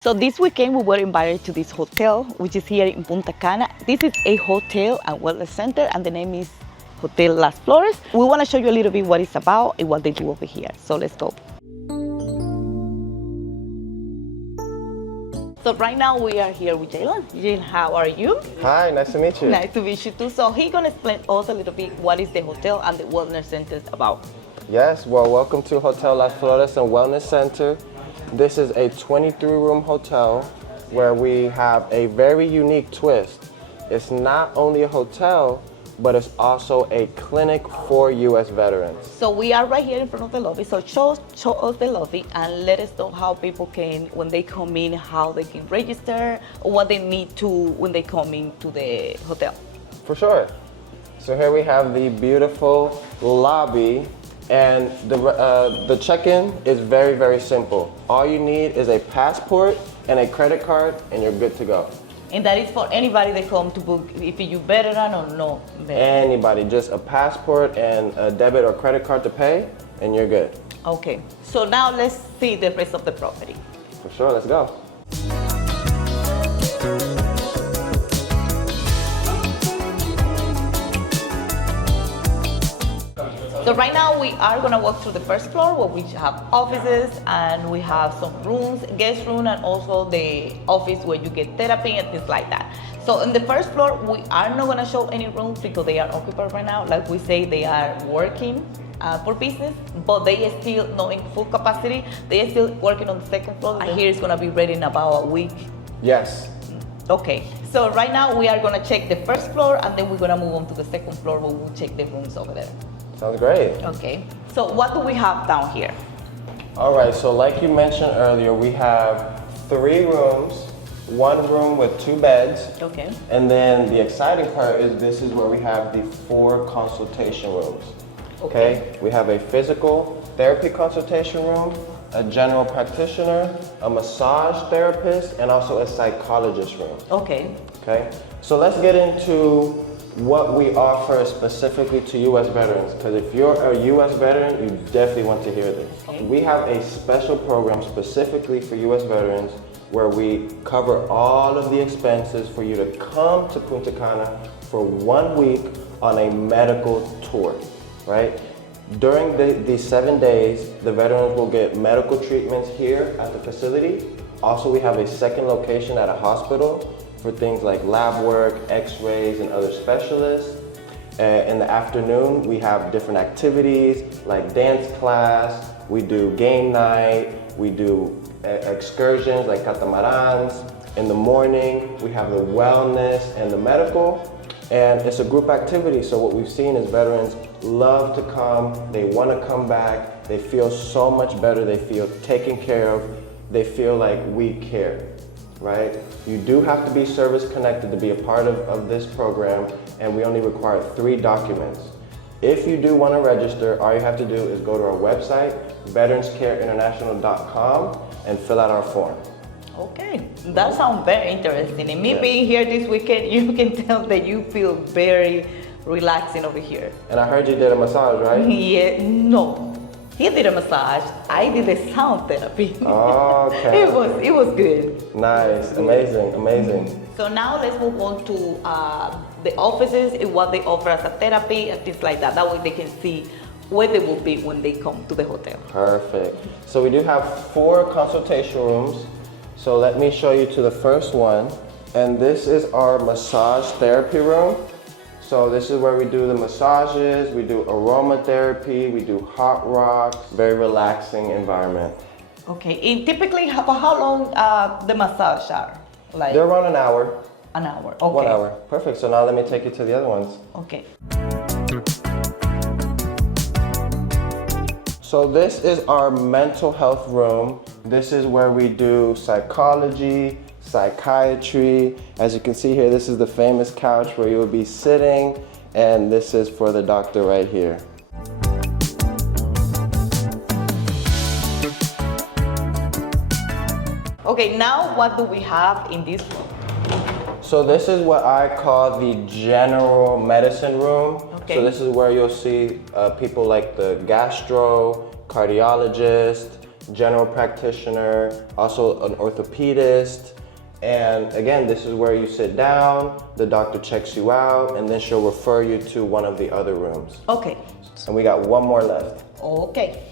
So this weekend we were invited to this hotel, which is here in Punta Cana. This is a hotel and wellness center, and the name is Hotel Las Flores. We want to show you a little bit what it's about and what they do over here. So let's go. So right now we are here with Jalen. Jalen, how are you? Hi, nice to meet you. Nice to meet you too. So he's gonna explain us a little bit what is the hotel and the wellness center about. Yes, well, welcome to Hotel Las Flores and Wellness Center. This is a 23-room hotel where we have a very unique twist. It's not only a hotel, but it's also a clinic for U.S. veterans. So we are right here in front of the lobby. So show us the lobby and let us know how people can, when they come in, how they can register, or what they need to when they come into the hotel. For sure. So here we have the beautiful lobby, and the check-in is very, very simple. All you need is a passport and a credit card, and you're good to go. And that is for anybody that come to book, if you veteran or no veteran. Anybody, just a passport and a debit or credit card to pay, and you're good. Okay, so now let's see the rest of the property. For sure, let's go. So right now we are gonna walk through the first floor where we have offices and we have some rooms, guest room, and also the office where you get therapy and things like that. So in the first floor, we are not gonna show any rooms because they are occupied right now. Like we say, they are working for business, but they are still not in full capacity. They are still working on the second floor. And here it's gonna be ready in about a week. Yes. Okay, so right now we are gonna check the first floor and then we're gonna move on to the second floor where we'll check the rooms over there. Sounds great. Okay, so what do we have down here? All right, so like you mentioned earlier, we have 3 rooms, 1 room with 2 beds. Okay. And then the exciting part is this is where we have the 4 consultation rooms. Okay. We have a physical therapy consultation room, a general practitioner, a massage therapist, and also a psychologist room. Okay. Okay, so let's get into what we offer specifically to U.S. veterans, because if you're a U.S. veteran, you definitely want to hear this. Okay. We have a special program specifically for U.S. veterans where we cover all of the expenses for you to come to Punta Cana for 1 week on a medical tour, right? During the 7 days, the veterans will get medical treatments here at the facility. Also, we have a second location at a hospital for things like lab work, x-rays, and other specialists. In the afternoon, we have different activities like dance class, we do game night, we do excursions like catamarans. In the morning, we have the wellness and the medical, and it's a group activity. So what we've seen is veterans love to come, they want to come back, they feel so much better, they feel taken care of, they feel like we care. Right? You do have to be service connected to be a part of this program, and we only require 3 documents. If you do want to register, all you have to do is go to our website, veteranscareinternational.com, and fill out our form. Okay, that sounds very interesting. And me being here this weekend, you can tell that you feel very relaxing over here. And I heard you did a massage, right? Yeah, no. He did a massage. I did a sound therapy. Okay. It was good. Nice, amazing, amazing. So now let's move on to the offices and what they offer as a therapy and things like that. That way they can see where they will be when they come to the hotel. Perfect. So we do have 4 consultation rooms. So let me show you to the first one. And this is our massage therapy room. So this is where we do the massages, we do aromatherapy, we do hot rocks, very relaxing environment. Okay, and typically for how long the massage are? Like They're around an hour. an hour, okay. 1 hour, perfect. So now let me take you to the other ones. Okay. So this is our mental health room. This is where we do psychology, psychiatry. As you can see here, this is the famous couch where you will be sitting, and this is for the doctor right here. Okay, now what do we have in this room? So this is what I call the general medicine room. Okay. So this is where you'll see people like the gastro, cardiologist, general practitioner, also an orthopedist. And again, this is where you sit down, the doctor checks you out, and then she'll refer you to one of the other rooms. Okay. And we got one more left. Okay.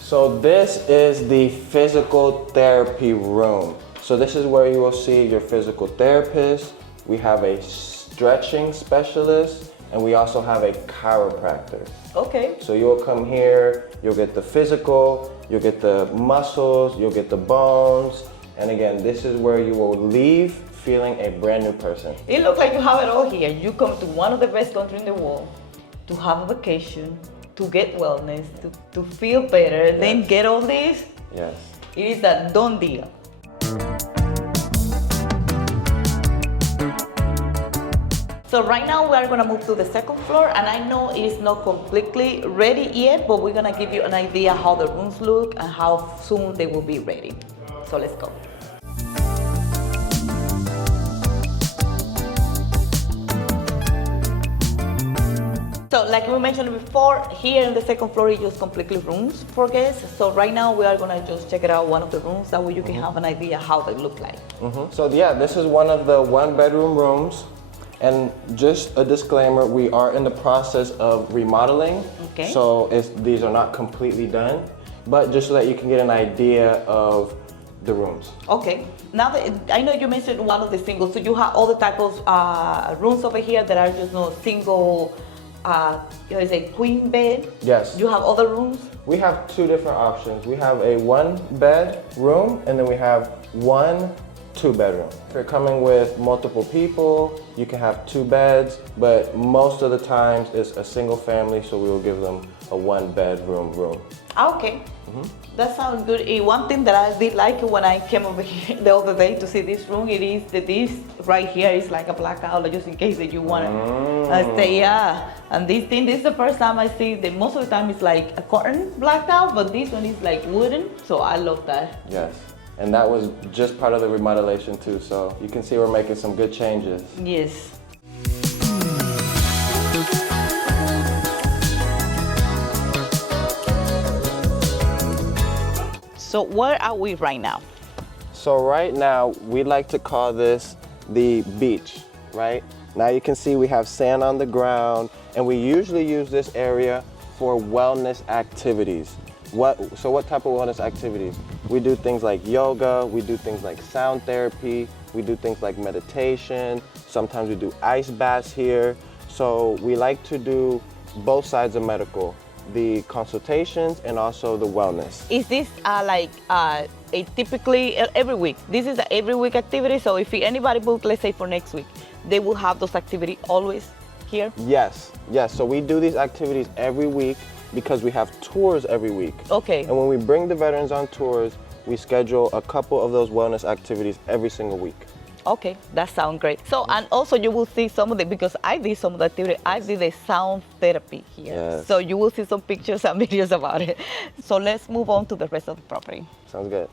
So this is the physical therapy room. So this is where you will see your physical therapist. We have a stretching specialist, and we also have a chiropractor. Okay. So you'll come here, you'll get the physical, you'll get the muscles, you'll get the bones. And again, this is where you will leave feeling a brand new person. It looks like you have it all here. You come to one of the best countries in the world to have a vacation, to get wellness, to feel better, yes. Then get all this. Yes. It is a done deal. So right now we are gonna move to the second floor, and I know it is not completely ready yet, but we're gonna give you an idea how the rooms look and how soon they will be ready. So let's go. So like we mentioned before, here in the second floor is just completely rooms for guests. So right now we are gonna just check it out, one of the rooms, that way you can have an idea how they look like. So yeah, this is one of the 1-bedroom rooms. And just a disclaimer, we are in the process of remodeling. Okay. So these are not completely done, but just so that you can get an idea of the rooms. Okay. Now that I know you mentioned one of the singles, so you have all the type of rooms over here that are just no single, is a queen bed? Yes. You have other rooms? We have 2 different options. We have a 1-bed room, and then we have 1 2-bedroom. If you're coming with multiple people, you can have 2 beds, but most of the times it's a single family, so we will give them a 1-bedroom room. Okay. That sounds good. One thing that I did like when I came over here the other day to see this room, it is that this right here is like a blackout, just in case that you want to stay. Yeah. And this is the first time I see that. Most of the time it's like a curtain blacked out, but this one is like wooden, so I love that. Yes. And that was just part of the remodelation too, so you can see we're making some good changes. Yes. So where are we right now? So right now, we like to call this the beach, right? Now you can see we have sand on the ground, and we usually use this area for wellness activities. What type of wellness activities? We do things like yoga, we do things like sound therapy, we do things like meditation, sometimes we do ice baths here. So we like to do both sides of medical, the consultations and also the wellness. Is this a typically every week? This is an every week activity, so if anybody book, let's say for next week, they will have those activities always here? Yes, so we do these activities every week because we have tours every week. Okay. And when we bring the veterans on tours, we schedule a couple of those wellness activities every single week. Okay, that sounds great. So, and also you will see some of the, because I did some of the activity, I did a sound therapy here. Yes. So you will see some pictures and videos about it. So let's move on to the rest of the property. Sounds good.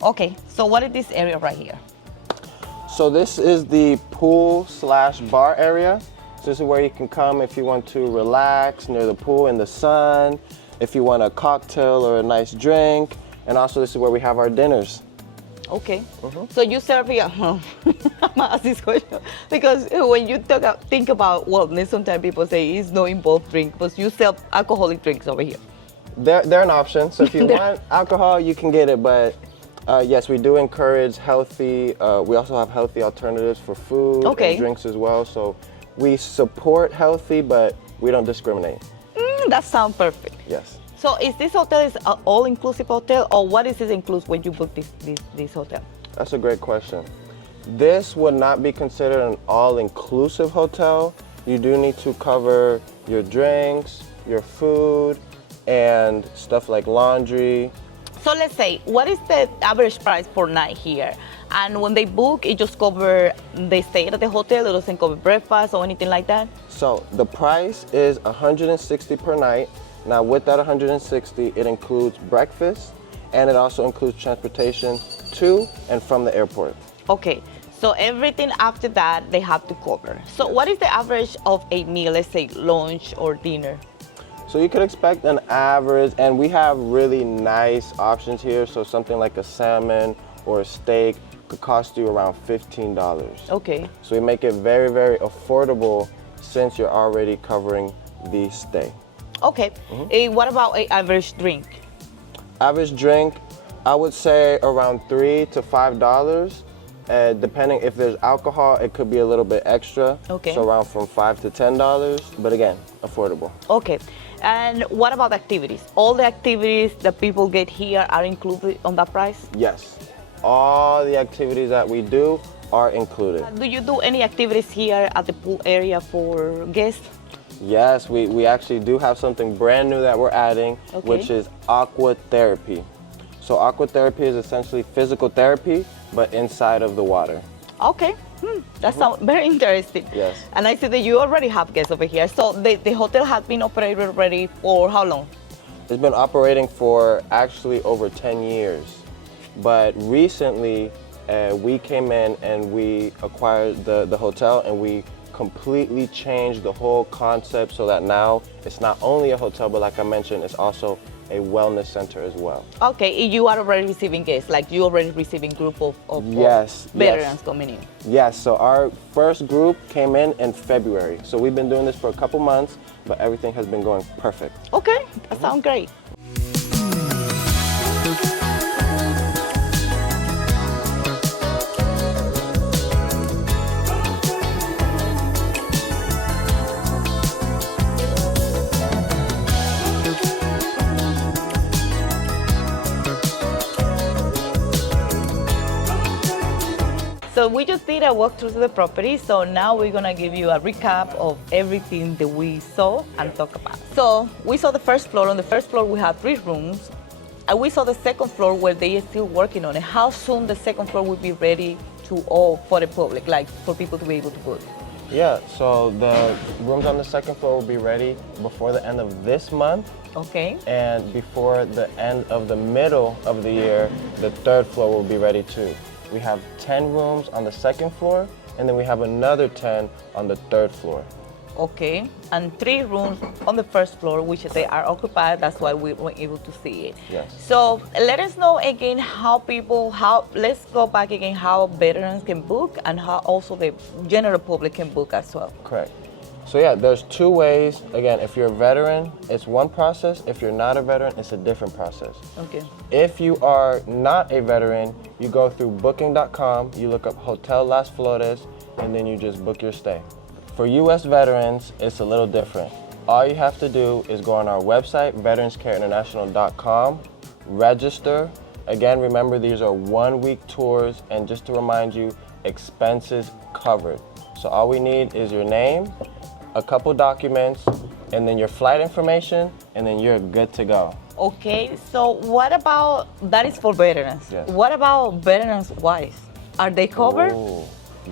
Okay, so what is this area right here? So this is the pool/bar area. So this is where you can come if you want to relax near the pool in the sun, if you want a cocktail or a nice drink, and also this is where we have our dinners. Okay, so you serve here. I'm gonna ask this question because when you think about wellness, sometimes people say it's no involved drink, but you sell alcoholic drinks over here. They're an option. So if you want alcohol, you can get it, but yes, we do encourage healthy. We also have healthy alternatives for food and drinks as well. So we support healthy, but we don't discriminate. That sounds perfect. Yes. So is this hotel is an all-inclusive hotel, or what is it include when you book this hotel? That's a great question. This would not be considered an all-inclusive hotel. You do need to cover your drinks, your food, and stuff like laundry. So let's say, what is the average price per night here? And when they book, it just cover, they stay at the hotel, it doesn't cover breakfast or anything like that? So the price is $160 per night. Now with that $160, it includes breakfast, and it also includes transportation to and from the airport. Okay, so everything after that they have to cover. So what is the average of a meal, let's say lunch or dinner? So you could expect an average, and we have really nice options here. So something like a salmon or a steak could cost you around $15. Okay. So we make it very, very affordable since you're already covering the stay. Okay, what about an average drink? Average drink, I would say around $3 to $5. Depending if there's alcohol, it could be a little bit extra. Okay. So around from $5 to $10, but again, affordable. Okay, and what about activities? All the activities that people get here are included on that price? Yes, all the activities that we do are included. Do you do any activities here at the pool area for guests? Yes, we actually do have something brand new that we're adding, which is aqua therapy. So aqua therapy is essentially physical therapy, but inside of the water. Okay, that sounds very interesting. Yes. And I see that you already have guests over here. So the hotel has been operated already for how long? It's been operating for actually over 10 years. But recently, we came in and we acquired the hotel, and we completely changed the whole concept so that now it's not only a hotel, but like I mentioned, it's also a wellness center as well. Okay, you are already receiving guests, like you already receiving group of Yes, veterans coming in. Yes, so our first group came in February. So we've been doing this for a couple months, but everything has been going perfect. Okay, that sounds great. So we just did a walkthrough to the property, so now we're gonna give you a recap of everything that we saw and talk about. So we saw the first floor. On the first floor we have 3 rooms, and we saw the second floor where they are still working on it. How soon the second floor will be ready to all for the public, like for people to be able to book? Yeah, so the rooms on the second floor will be ready before the end of this month. Okay. And before the end of the middle of the year, the third floor will be ready too. We have 10 rooms on the second floor, and then we have another 10 on the third floor. Okay, and 3 rooms on the first floor, which they are occupied. That's why we were able to see it. Yes. So let us know again let's go back again how veterans can book and how also the general public can book as well. Correct. So yeah, there's 2 ways. Again, if you're a veteran, it's one process. If you're not a veteran, it's a different process. Okay. If you are not a veteran, you go through booking.com, you look up Hotel Las Flores, and then you just book your stay. For US veterans, it's a little different. All you have to do is go on our website, veteranscareinternational.com, register. Again, remember these are 1-week tours, and just to remind you, expenses covered. So all we need is your name, a couple documents, and then your flight information, and then you're good to go. Okay, so what about, that is for veterans. Yes. What about veterans' wives? Are they covered? Ooh,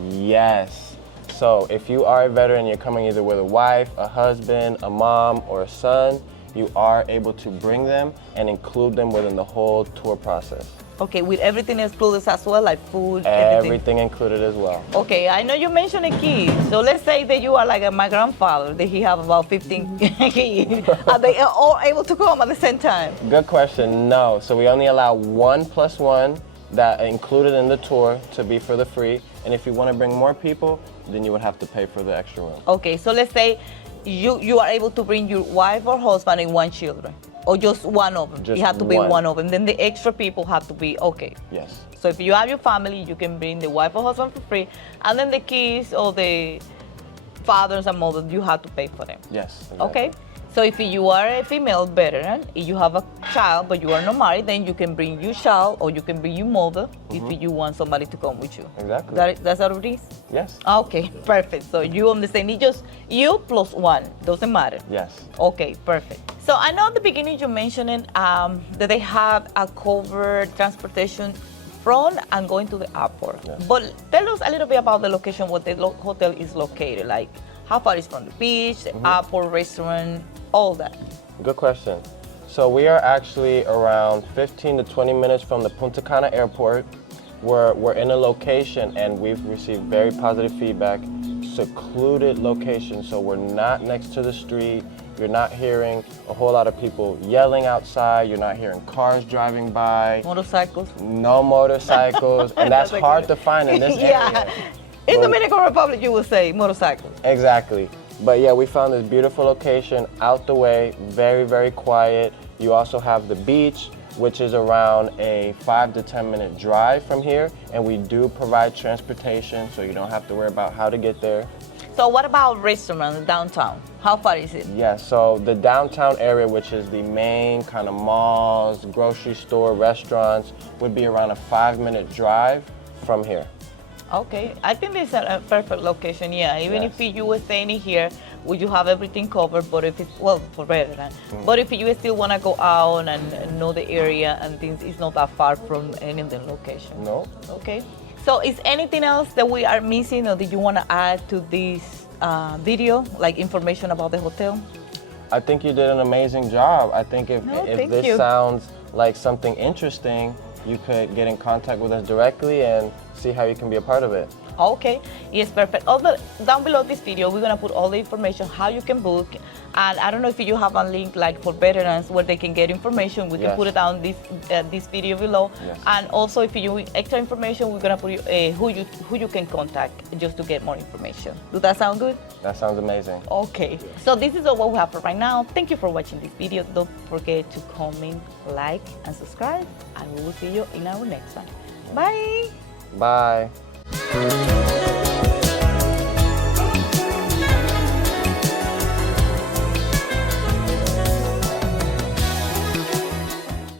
yes. So if you are a veteran, you're coming either with a wife, a husband, a mom, or a son, you are able to bring them and include them within the whole tour process. Okay, with everything included as well, like food, everything? Everything included as well. Okay, I know you mentioned a kid. So let's say that you are like my grandfather, that he have about 15 kids. Are they all able to come at the same time? Good question. No. So we only allow 1 + 1 that are included in the tour to be for the free. And if you want to bring more people, then you would have to pay for the extra room. Okay, so let's say you are able to bring your wife or husband and 1 children. Or just one of them? Just you have to be one. one of them. Then the extra people have to be okay. Yes. So if you have your family, you can bring the wife or husband for free, and then the kids or the fathers and mothers, you have to pay for them. Yes. Exactly. Okay. So if you are a female veteran, if you have a child but you are not married, then you can bring your child or you can bring your mother if you want somebody to come with you. Exactly. That's how it is? Yes. Okay, perfect. So you understand, it's just you plus 1, doesn't matter. Yes. Okay, perfect. So I know at the beginning you mentioned that they have a covered transportation from and going to the airport. Yes. But tell us a little bit about the location where the hotel is located, like how far is from the beach, the airport, restaurant, all that. Good question. So we are actually around 15 to 20 minutes from the Punta Cana airport. We're in a location and we've received very positive feedback. Secluded location, so we're not next to the street. You're not hearing a whole lot of people yelling outside. You're not hearing cars driving by. Motorcycles. No motorcycles, and that's hard to find in this area. In Dominican Republic, you would say motorcycles. Exactly. But yeah, we found this beautiful location out the way, very, very quiet. You also have the beach, which is around a 5 to 10 minute drive from here. And we do provide transportation, so you don't have to worry about how to get there. So what about restaurants downtown? How far is it? Yeah, so the downtown area, which is the main kind of malls, grocery store, restaurants, would be around a 5-minute drive from here. Okay, I think this is a perfect location, yeah. Even Yes. if you were staying here, would you have everything covered? But if it's, well, for better, right? But if you still want to go out and know the area and things, it's not that far from any of the location. No. Okay. So is anything else that we are missing or that you want to add to this video, like information about the hotel? I think you did an amazing job. I think if thank this you. sounds like something interesting, you could get in contact with us directly and see how you can be a part of it. Okay, yes, perfect. Down below this video, we're gonna put all the information, how you can book, and I don't know if you have a link like for veterans where they can get information. We can Yes. put it down this video below, Yes. and also if you need extra information, we're gonna put who you can contact just to get more information. Does that sound good? That sounds amazing. Okay, so this is all what we have for right now. Thank you for watching this video. Don't forget to comment, like, and subscribe, and we will see you in our next one. Bye. Bye.